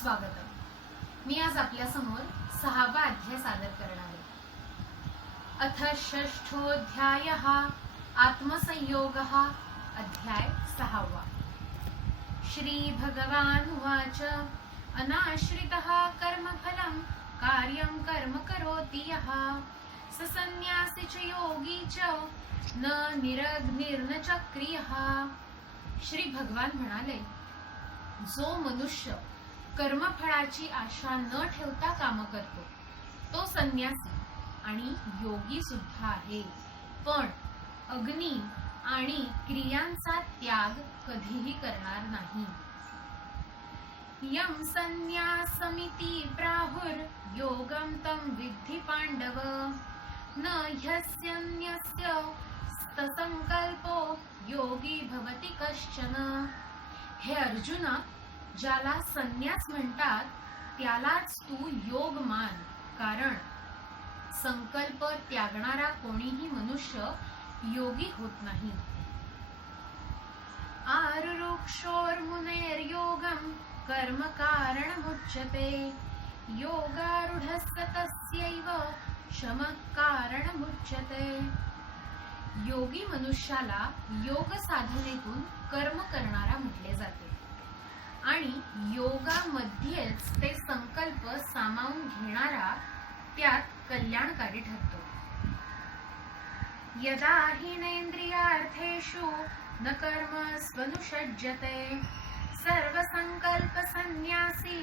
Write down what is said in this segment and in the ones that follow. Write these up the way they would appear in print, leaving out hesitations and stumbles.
स्वागतम. मी आज आपल्या समोर 6वा अध्याय सादर करणार आहे. अथ षष्ठोऽध्यायः आत्मसंयोगः. अध्याय 6वा. श्री भगवानुवाच अनाश्रितः कर्मफलं कार्यं कर्म करोति यः स संन्यासी च योगी च न निरग्निर्न चक्रियः. श्री भगवान म्हणाले, जो मनुष्य कर्मफळाची आशा न ठेवता काम करतो तो संन्यासी आणि योगी सुद्धा आहे, पण अग्नी आणि क्रियांचा त्याग कधीही करणार नाही. यम संन्यासमिति प्राहुर योगम तम विद्धि पांडव न ह्यस्यन्यस्य संकल्पो योगी भवति कश्चन. हे अर्जुना, ज्याला संन्यास म्हणतात त्यालाच तू योग मान, कारण संकल्प त्यागणारा कोणीही मनुष्य योगी होत नाही. आरुरुक्षोर्मुनेर्योगं कर्म कारणमुच्यते योगारूढस्य तस्यैव शमः कारणमुच्यते. योगी मनुष्याला योग साधनेतून कर्म करणारा म्हटले जाते आणि योगामध्येच ते संकल्प सामावून घेणारा त्यात कल्याणकारी ठरतो. यदा हिनेन्द्रियार्थेषु न कर्म स्वनुषज्यते सर्वसंकल्प संन्यासी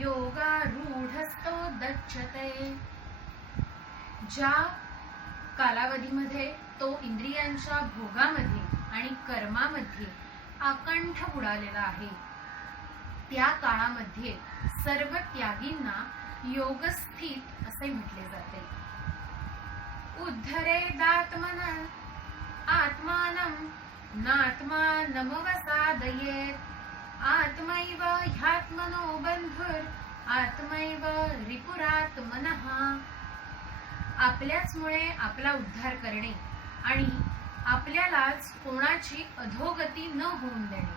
योगारूढस्थो दच्यते. ज्या कालावधीमध्ये तो इंद्रियांच्या भोगामध्ये आणि कर्मामध्ये आकंठ बुडालेला आहे, त्या काळामध्ये सर्व त्यागींना योगस्थित असे म्हटले जाते. उद्धरेदात्मनं आत्मानं नात्मानमवसादयेत् आत्मैव ह्यात्मनो बन्धुर आत्मैव रिपुरात्मनः. आपल्याच मुळे आपला उद्धार करणे आणि आपल्यालाच कोणाची अधोगती न होऊन देणे,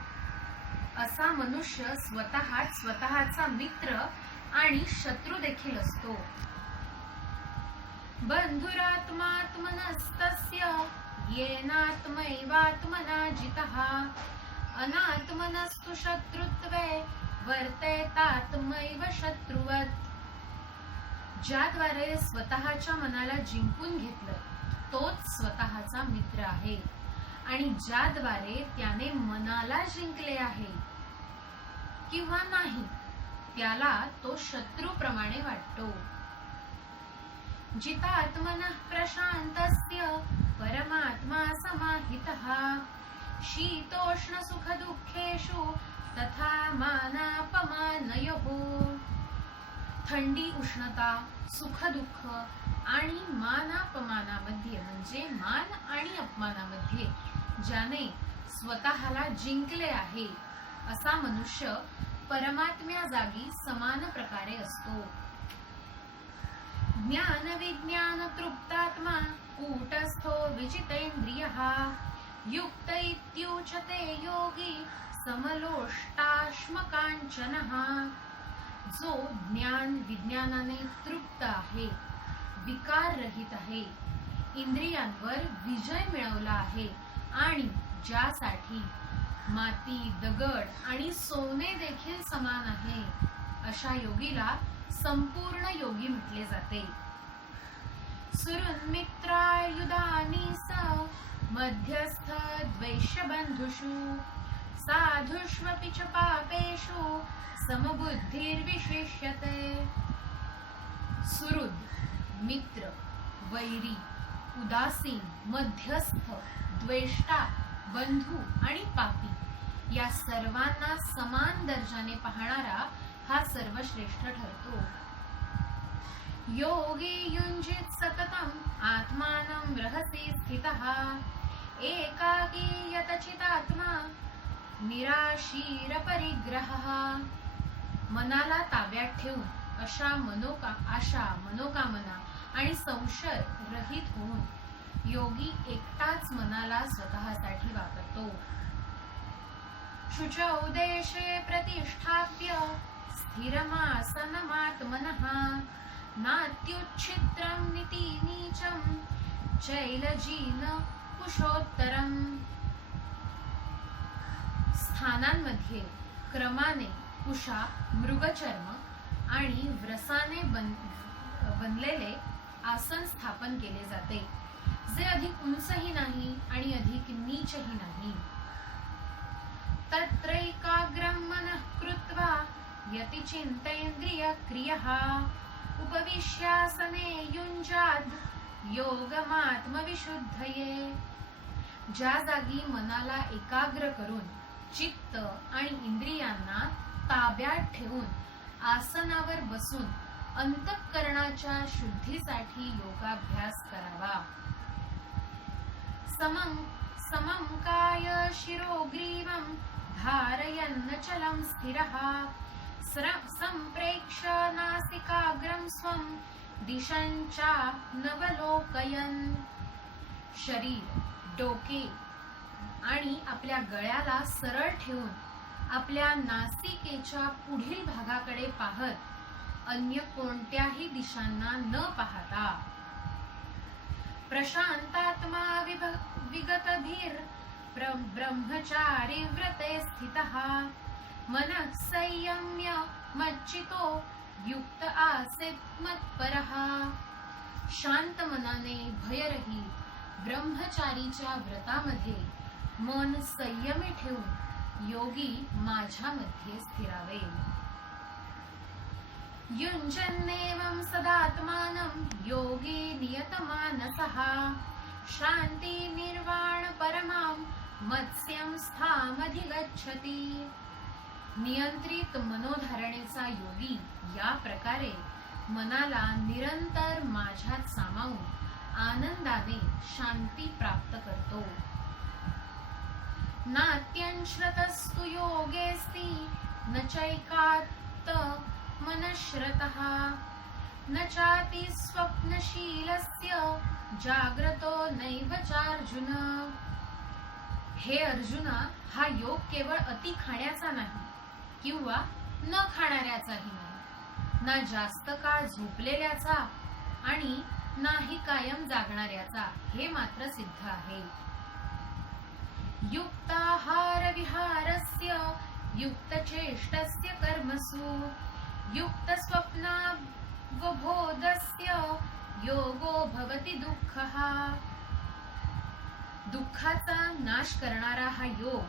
असा मनुष्य स्वतःचा मित्र आणि शत्रू देखील असतो. बंधुरात्मात्मनस्तस्य येनात्मैवात्मना जितः अनात्मनस्तु शत्रुत्वे वर्तेतात्मैव शत्रुवत्. ज्याद्वारे स्वतःच्या मनाला जिंकून घेतलं तोच स्वतःचा मित्र आहे, आणि ज्याद्वारे त्याने मनाला जिंकले आहे किंवा नाही त्याला तो शत्रूप्रमाणे वाटतो. जितात्मनः प्रशांतस्य परमात्मा समाहितः शीतोष्ण सुख दुःखेषु तथा मानापमानयोः. थंडी उष्णता, सुख दुःख आणि मानापमानामध्ये म्हणजे मान आणि अपमानामध्ये ज्याने स्वतःला जिंकले आहे असा मनुष्य परमात्म्या जागी समान प्रकारे असतो. ज्ञान विज्ञान तृप्तात्मा कूटस्थो विजितेंद्रियः युक्त इत्युच्यते योगी समलोष्टाश्मकांचनः. जो ज्ञान विज्ञानाने तृप्त आहे, विकार रहित आहे, इंद्रियांवर विजय मिळवला आहे आणि ज्यासाठी माती, दगड आणि सोने देखील समान आहे, अशा योगीला संपूर्ण योगी म्हटले जाते. सुहृन्मित्रायुधानि स मध्यस्थ द्वेष्यबन्धुषु साधुष्वपि च पापेषु समबुद्धिर्विशिष्यते. सुहृद, मित्र, वैरी, उदासीन, मध्यस्थ, द्वेष्टा, बंधू आणि पापी या सर्वांना समान दर्जाने पाहणारा हा सर्वश्रेष्ठ ठरतो. योगी युञ्जित सततम आत्मानं रहसि स्थितः एकाकी यतचितात्मा निराशीर परिग्रहः. मनाला ताब्यात ठेवून आशा, मनोकामना आणि संशय रहित होऊन योगी एकटाच मनाला स्वतःसाठी वापरतो. शुचौ देशे प्रतिष्ठाप्य स्थिरमासनमात्मनः नात्युच्छिद्रं निति नीचं चैलजीन कुशोत्तरम्. स्थानांमध्ये क्रमाने कुशा, मृगचर्म आणि व्रसाने बनलेले आसन स्थापन केले जाते, जे अधिक उंचही नाही आणि अधिक नीचही नाही. तत्रैकाग्रं मनः कृत्वा यति चिन्तयेन्द्रिय क्रियः उपविश्यासने युञ्जाद् योगमात्मविशुद्धये. ज्या जागी मनाला एकाग्र करून चित्त आणि इंद्रियांना ताब्यात ठेवून आसनावर बसून अंतःकरणाच्या शुद्धीसाठी योगाभ्यास करावा. समं काय शिरोग्रीवं धारयन्नचलं स्थिरः संप्रेक्ष्य नासिकाग्रं स्वं दिशंचानवलोकयन्. शरीर, डोके आणि आपल्या गळ्याला सरळ ठेवून आपल्या नासिकेच्या पुढील भागाकडे पाहत अन्य कोणत्याही दिशांना न पाहता प्रशांतात्मा विगतधीर ब्रह्मचारी व्रते स्थितः मनः संयम्य मच्चितो युक्त आसीत् मत्परः. शांत मनाने भयरहित ब्रह्मचारीच्या व्रतामध्ये मन संयमी ठेवून योगी माझ्यामध्ये स्थिरावे. युञ्जन्नेवं सदात्मानं योगी नियतमानसः शांती निर्वाण परमां मत्स्यं स्थामधिगच्छति. नियंत्रित मनोधारणेचा योगी या प्रकारे मनाला निरंतर माझ्यात सामावून आनंदाने शांती प्राप्त करतो. नात्यंश्रतस्तु योगेस्ति न चैकात्त मनश्रतः न चाति स्वप्नशीलस्य जाग्रतो नैव चार्जुन. हे अर्जुना, हा योग केवळ अति खाण्याचा नाही किंवा न खाणाऱ्याचाही नाही, ना जास्त काळ झोपलेल्याचा आणि नाही कायम जागणाऱ्याचा, हे मात्र सिद्ध आहे. युक्ताहार विहारस्य युक्तचेष्टस्य कर्मसु युक्तस्वप्नावबोधस्य योगो भवति दुःखः. दुःखाचा नाश करणारा हा योग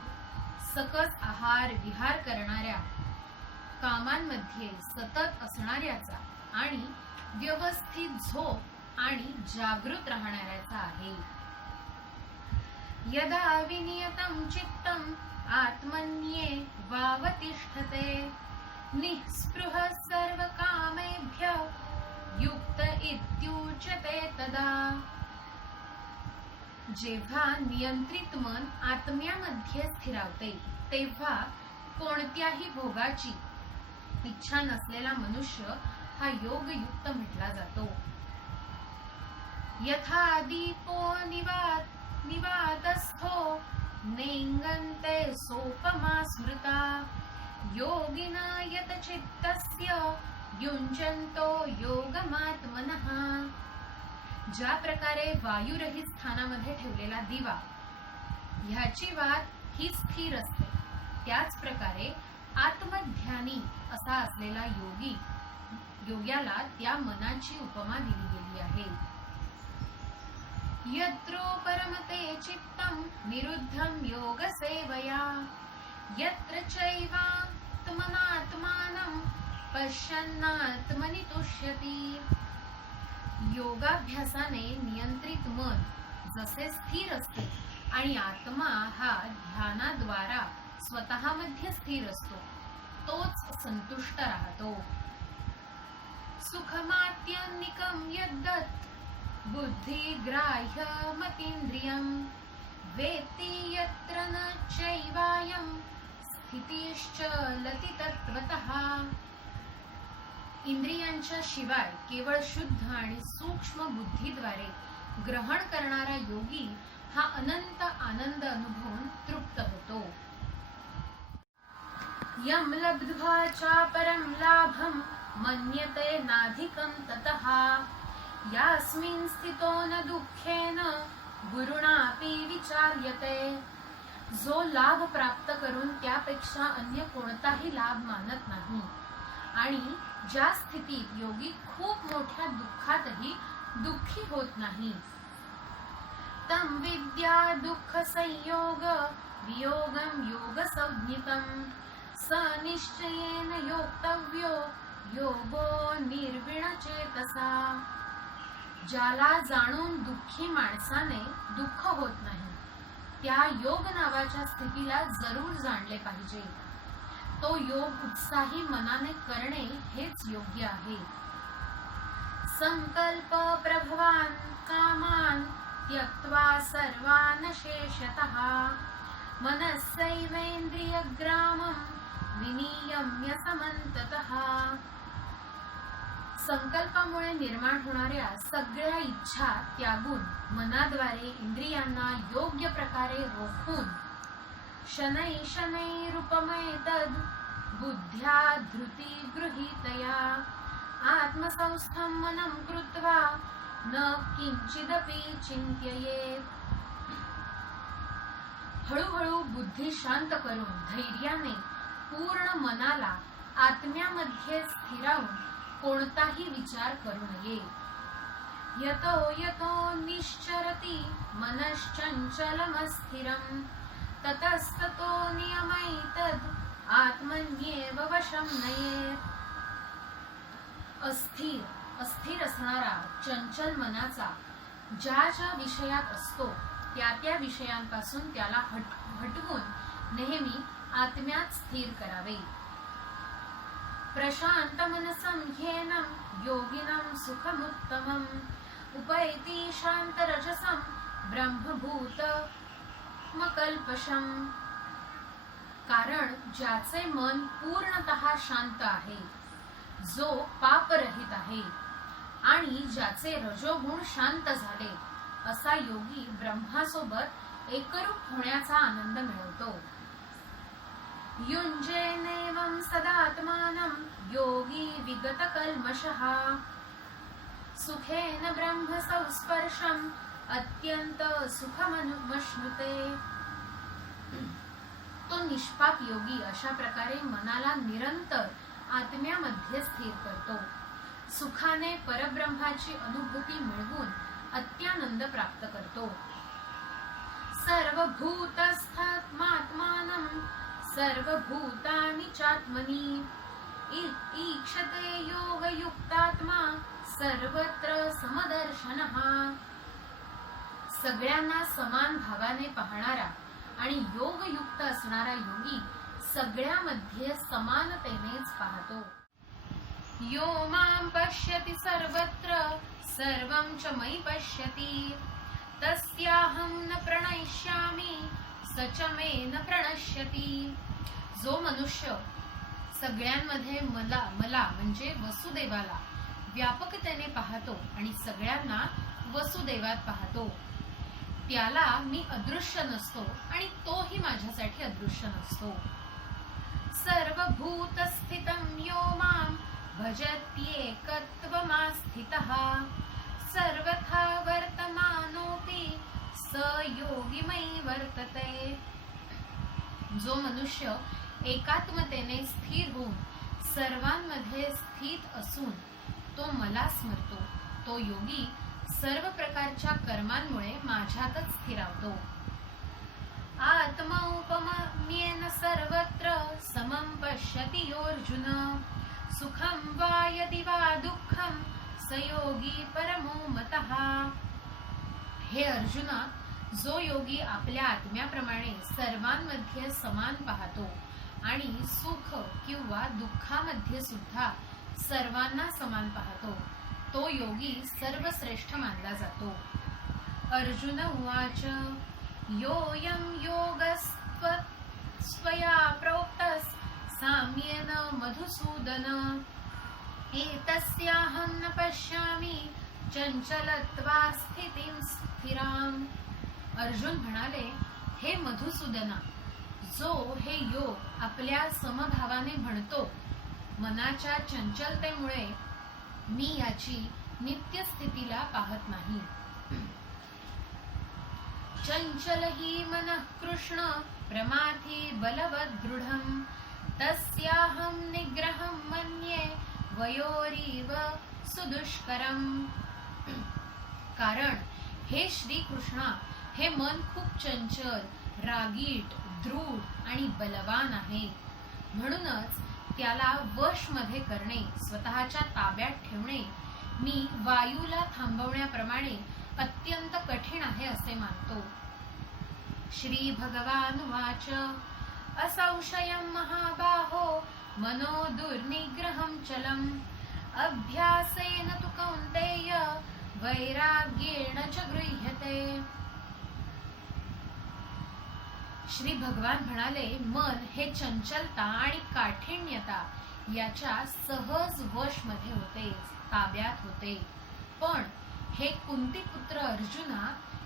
सकस आहार विहार करणाऱ्या, कामांमध्ये सतत असणाऱ्याचा आणि व्यवस्थित झोप आणि जागृत राहणाऱ्याचा आहे. यदा विनियतं चित्तं आत्मन्येवावतिष्ठते निःस्पृह सर्वकामेभ्यः युक्त इत्युच्यते तदा. जेव्हा नियंत्रित मन आत्म्यामध्ये स्थिरावते तेव्हा कोणत्याही भोगाची इच्छा नसलेला मनुष्य हा योगयुक्त म्हटला जातो. यथा दीपो निवातस्थो नेंगन्ते सोपमा स्मृता योगिना यत चित्तस्य युञ्जन्तो योगमात्मनः. ज्या प्रकारे वायुरहित स्थानामध्ये ठेवलेला दिवा ह्याची वात ही स्थिर असते, त्याच प्रकारे आत्मध्यानी असा असलेला योग्याला त्या मनाची उपमा दिली गेली आहे. यत्रो परमते चित्तं निरुद्धं योग सेवया यत्र चैवात्मनात्मानं पश्यन्नात्मनि तुष्यति. योगाभ्यासाने नियंत्रित मन जसे स्थिर असते आणि आत्मा हा ध्यानाद्वारा स्वतःमध्ये स्थिर असतो, तोच संतुष्ट राहतो. सुखमात्यन्निकं यद्दत् बुद्धिग्राह्यमतीन्द्रियं वेत्ति यत्र न चैवायं स्थितिश्चलति तत्त्वतः. इंद्रियांच्या शिवाय केवळ शुद्ध आणि सूक्ष्म बुद्धीद्वारे ग्रहण करणारा योगी हा अनंत आनंद अनुभवून तृप्त होतो. यं लब्ध्वा चापरं लाभं मन्यते नाधिकं ततः यास्मिन् स्थितो न दुःखेन गुरुणापि विचार्यते. जो लाभ प्राप्त करून त्यापेक्षा अन्य कोणताही लाभ मानत नाही आणि ज्या स्थितीत योगी खूप मोठ्या दुःखातही दुःखी होत नाही, तं विद्या दुःख संयोग वियोगं योग संज्ञितं स निश्चयेन योक्तव्यो योगो निर्विणचेतसा. ज्याला जाणून दुःखी माणसाने दुःख होत नाही त्या योग नावाच्या स्थितीला जरूर जाणले पाहिजे. तो योग उत्साही मनाने करणे हेच योग्य आहे. संकल्प प्रभवान कामान त्यक्त्वा सर्वान् शेषतः मनस्सैवेन्द्रियग्रामं विनियम्य समन्ततः. संकल्पामुळे निर्माण होणाऱ्या सगळ्या इच्छा त्यागून मनाद्वारे इंद्रियांना योग्य प्रकारे रोखून शनै शनैरुपमेतद् बुद्ध्या धृती गृहीतया आत्मसंस्थं मनं कृत्वा न किंचिदपि चिंत्ययेत्. हळूहळू बुद्धी शांत करून धैर्याने पूर्ण मनाला आत्म्यामध्ये स्थिरावून कोणताही विचार करू नये. यतो यतो निश्चरति मनश्चंचलमस्थिरं ततस्ततो नियमैतद् आत्मन्येव वशं नयेत्. अस्थिर असणारा चंचल मनाचा ज्या ज्या विषयात असतो त्या त्या विषयांपासून त्याला हटवून नेहमी आत्म्यात स्थिर करावे. प्रशांत मनसं ह्येनं योगिनं सुखमुत्तमम् उपैति शांतरजसं ब्रह्मभूतमकल्पशम्. कारण ज्याचे मन पूर्णतः शांत आहे, जो पापरहित आहे आणि ज्याचे रजोगुण शांत झाले असा योगी ब्रह्मासोबत एकरूप होण्याचा आनंद मिळवतो. युञ्जेनेवं सदात्मानं योगी विगतकल्मषः सुखेन ब्रह्म संस्पर्शम् अत्यंत सुखमश्नुते. तो निष्पाप योगी अशा प्रकारे मनाला निरंतर आत्म्यामध्ये स्थिर करतो. सुखाने परब्रह्माची अनुभूती मिळवून अत्यानंद प्राप्त करतो. सर्वभूतस्थात्मात्मानं सर्वभूतानि चात्मनि ईक्षते योगयुक्तात्मा सर्वत्र समदर्शनः. सगळ्यांना समान भावाने पाहणारा आणि योगयुक्त असणारा योगी सगळ्यामध्ये समानतेनेच पाहतो. यो मां पश्यति सर्वत्र सर्वं च मयि पश्यति तस्याहं न प्रणश्यामि स च मे न प्रणश्यति. जो मनुष्य सगळ्यांमध्ये मला म्हणजे वसुदेवाला व्यापकतेने पाहतो आणि सगळ्यांना वसुदेवात पाहतो त्याला मी अदृश्य नसतो आणि तोही माझ्यासाठी अदृश्य नसतो. सर्वभूतस्थितं यो मां भजत्येकत्वमास्थितः सर्वथा वर्तमानोऽपि स योगी मयि वर्तते. जो मनुष्य एकात्मतेने स्थिर होऊन सर्वांमध्ये स्थित असून तो मला स्मरतो तो योगी सर्व प्रकारच्या कर्मांमुळे माझ्यातच स्थिरावतो. आत्मौपम्येन सर्वत्र समं पश्यति योऽर्जुन सुखं वा यदि वा दुःखं स योगी परमो मतः. हे अर्जुना, जो योगी आपल्या आत्म्याप्रमाणे सर्वांमध्ये समान पाहतो आणि सुख किंवा दुःखामध्ये सुद्धा सर्वांना समान पाहतो तो योगी सर्वश्रेष्ठ मानला जातो. अर्जुन उवाच योऽयं योगस्त्वया प्रोक्तः साम्येन मधुसूदन एतस्याहं न पश्यामि चंचलत्वा स्थितिं स्थिराम. अर्जुन म्हणाले, हे मधुसूदना, जो हे योग आपल्या समभावाने म्हणतो, मनाच्या चंचलतेमुळे मी याची नित्य स्थितीला पाहत नाही. चंचल ही मनः कृष्ण प्रमाथी बलवद दृढम तस्याहं निग्रहं मन्ये वयोरीव सुदुष्करम. कारण हे श्री कृष्णा, हे मन खूप चंचल, रागीट, दृढ आणि बलवान आहे. म्हणूनच त्याला वश मध्ये करणे, स्वतःच्या ताब्यात ठेवणे मी वायूला थांबवण्याप्रमाणे अत्यंत कठीण आहे असे मानतो. श्री भगवानुवाच असंशयं महाबाहो मनो दुर्निग्रहं चलम् अभ्यासेन तु कौन्तेय वैराग्येण च गृह्यते. श्री भगवान म्हणाले, मन हे चंचलता आणि काठिण्यता याच्या सहज वश मध्ये होते, ताब्यात होते. पण हे कुंतीपुत्र अर्जुना,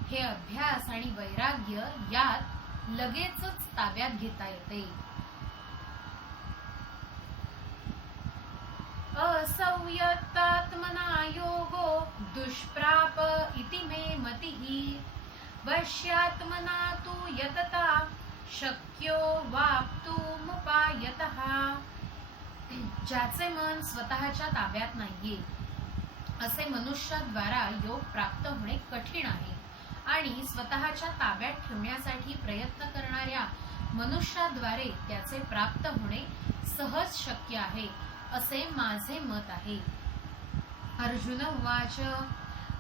हे अभ्यास आणि वैराग्य यात लगेचच ताब्यात घेता येते. असंयतात्मना योगो दुष्प्राप इति मे मतिः वश्यात्मना तु यतता शक्यो वाप्तुमुपायतः. ज्याचे मन स्वतःच्या ताब्यात नाहीये असे मनुष्याद्वारा योग प्राप्त होणे कठीण आहे, आणि स्वतःच्या ताब्यात ठेवण्यासाठी प्रयत्न करणाऱ्या मनुष्याद्वारे त्याचे प्राप्त होणे सहज शक्य आहे असे माझे मत आहे. अर्जुन उवाच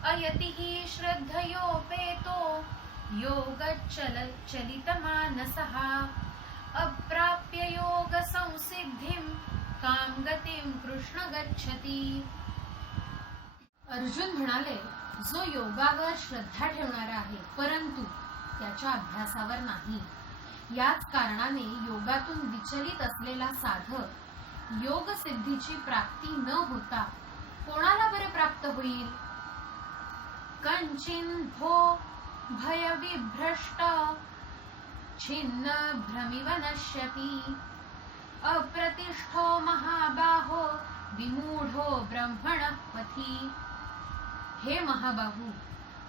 अयतिः श्रद्धयोपेतो योगचलितमानसः अप्राप्य योग संसिद्धिं कां गतिं कृष्ण गच्छति. अर्जुन म्हणाले, जो योगावर श्रद्धा ठेवणारा आहे परंतु त्याच्या अभ्यासावर नाही, याच कारणाने योगातून विचलित असलेला साधक योग सिद्धीची प्राप्ती न होता कोणाला बरे प्राप्त होईल. कंचिन भो भय विभ्रष्ट छिन्न भ्रमिव नश्यति अप्रतिष्ठो महाबाहो विमूढो ब्रह्मणः पथि. हे महाबाहू,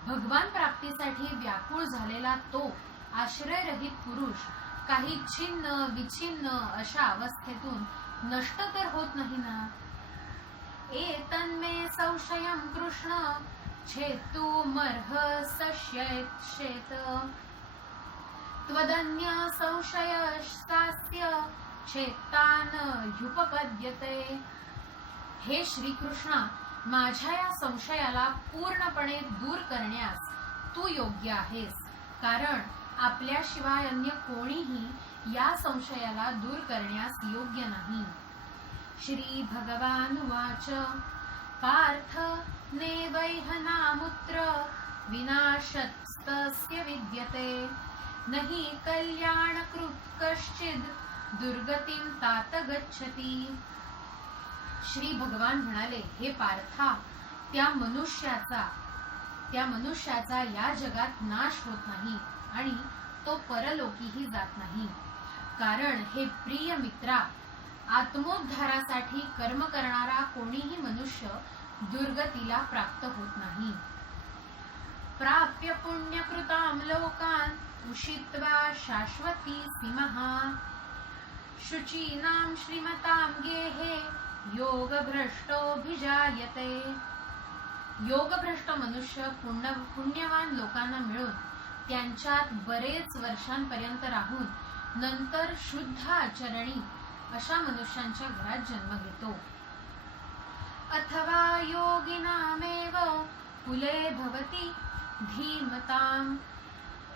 भगवान प्राप्तीसाठी व्याकुळ झालेला तो आश्रयरहित पुरुष काही छिन्न विछिन्न अशा अवस्थेतून नष्ट तर होत नाही ना. एतन्मे संशयं कृष्ण छेतुमर्हसश्येत त्वदन्य संशयस्तास्य छेत्तान ह्युपपद्यते. हे श्रीकृष्णा, माझ्या या संशयाला पूर्णपणे दूर करण्यास तू योग्य आहेस, कारण आपल्याशिवाय अन्य कोणीही या संशयाला दूर करण्यास योग्य नाही. श्री भगवान उवाच पार्थ नैवैह नामुत्र विनाशस्तस्य विद्यते नहि कल्याणकृत् कश्चिद् दुर्गतिं तात गच्छति. श्री भगवान म्हणाले, हे पार्था, त्या मनुष्याचा या जगात नाश होत नाही आणि तो परलोकीही जात नाही. कारण हे प्रिय मित्रा, आत्मोद्धारासाठी कर्म करणारा कोणीही मनुष्य दुर्गतीला प्राप्त होत नाही. प्राप्य पुण्यकृतां लोकान् उषित्वा शाश्वती सीमः शुचीनां श्रीमतां गेहे योगभ्रष्टोऽभिजायते. योगभ्रष्ट मनुष्य पुण्यवान लोकांना मिळून त्यांच्यात बरेच वर्षांपर्यंत राहून नंतर शुद्ध आचरणी अशा मनुष्यांच्या घरात जन्म घेतो. अथवा योगिनामेव कुले भवति धीमताम्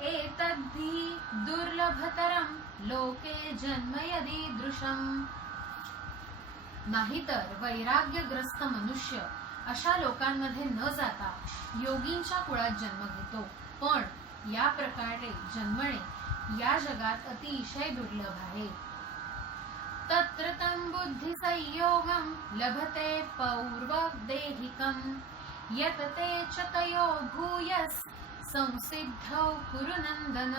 एतद्धि दुर्लभतरं लोके जन्म यदीदृशम्. नाहीतर वैराग्यग्रस्त मनुष्य अशा लोकांमध्ये न जाता योगींच्या कुळात जन्म घेतो. पण या प्रकारे जन्मणे या जगात अतिशय दुर्लभ आहे. तत्र तं बुद्धि संयोगं लभते पौर्वदेहिकं यत ते च तयो भूयस् संसिद्धौ कुरु नंदन.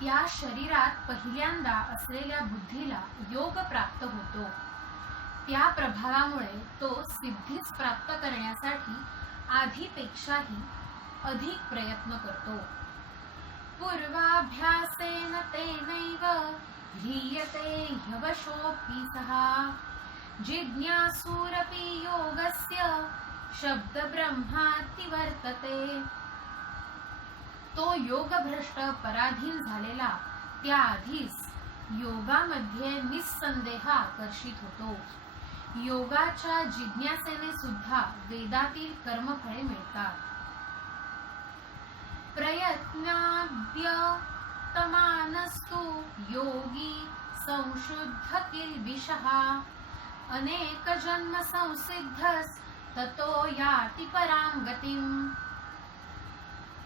त्या शरीरात पहिल्यांदा असलेल्या बुद्धीला योग प्राप्त होतो. त्या प्रभावामुळे तो सिद्धीच प्राप्त करण्यासाठी आधीपेक्षाही अधिक प्रयत्न करतो. पूर्वाभ्यासेन तेनैव ह्रियते ह्यवशोऽपि सः जिज्ञासुरपि योगस्य शब्दब्रह्माति वर्तते. तो योगभ्रष्ट पराधीन झालेला त्याआधीच योगामध्ये निस्संदेह आकर्षित होतो. योगाच्या जिज्ञासेने सुद्धा वेदातील कर्मफळे मिळतात. प्रयत्नाद्यतमानस्तु योगी संशुद्ध किल्बिषः अनेक जन्म संसिद्धस् ततो याति परां गतिम्.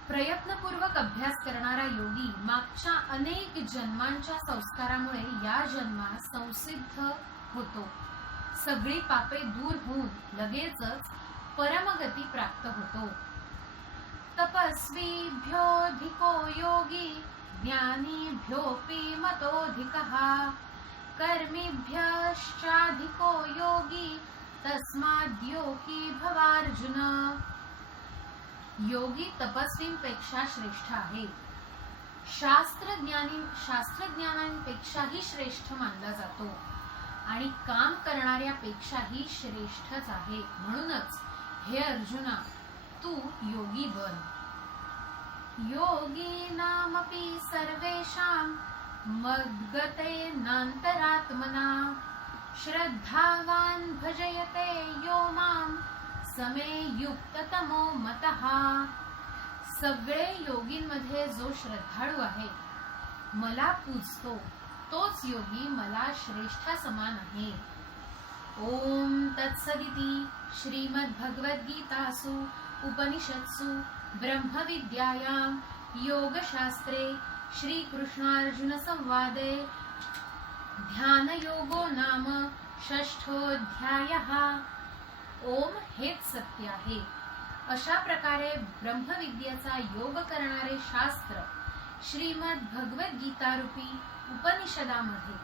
प्रयत्नपूर्वक अभ्यास करणारा योगी मागच्या अनेक जन्मांच्या संस्कारामुळे या जन्मात संसिद्ध होतो. सगळी पापे दूर होऊन लगेचच परमगती प्राप्त होतो. तपस्वीभ्योऽधिको योगी ज्ञानीभ्योऽपि मतोऽधिकः कर्मिभ्यश्चाधिको योगी तस्माद्योगी भवार्जुन. योगी तपस्वींपेक्षा श्रेष्ठ आहे. शास्त्रज्ञानांपेक्षाही श्रेष्ठ मानला जातो आणि काम करणाऱ्यापेक्षाही श्रेष्ठच आहे. म्हणूनच हे अर्जुना, तू योगी बन. योगीनामपि सर्वेषां मद्गतेनान्तरात्मना श्रद्धावान् भजयते यो मां समे युक्ततमो मतः. सगळे योगींमध्ये जो श्रद्धाळू आहे, मला पूजतो, तोच योगी मला श्रेष्ठा समान आहे. ओम तत्सदिति श्रीमद्भगवद्गीतासु उपनिषत्सु ब्रह्मविद्यायां योगशास्त्रे श्रीकृष्णार्जुन संवादे ध्यानयोगो नाम षष्ठोऽध्यायः. ओम हेच सत्य आहे. अशा प्रकारे ब्रह्मविद्येचा योग करणारे शास्त्र श्रीमद भगवद्गीता रूपी उपनिषदामध्ये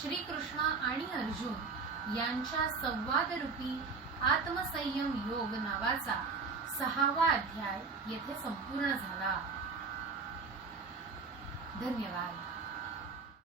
श्रीकृष्ण आणि अर्जुन यांच्या संवाद रूपी आत्मसंयम योग नावाचा 6वा अध्याय येथे संपूर्ण झाला. धन्यवाद.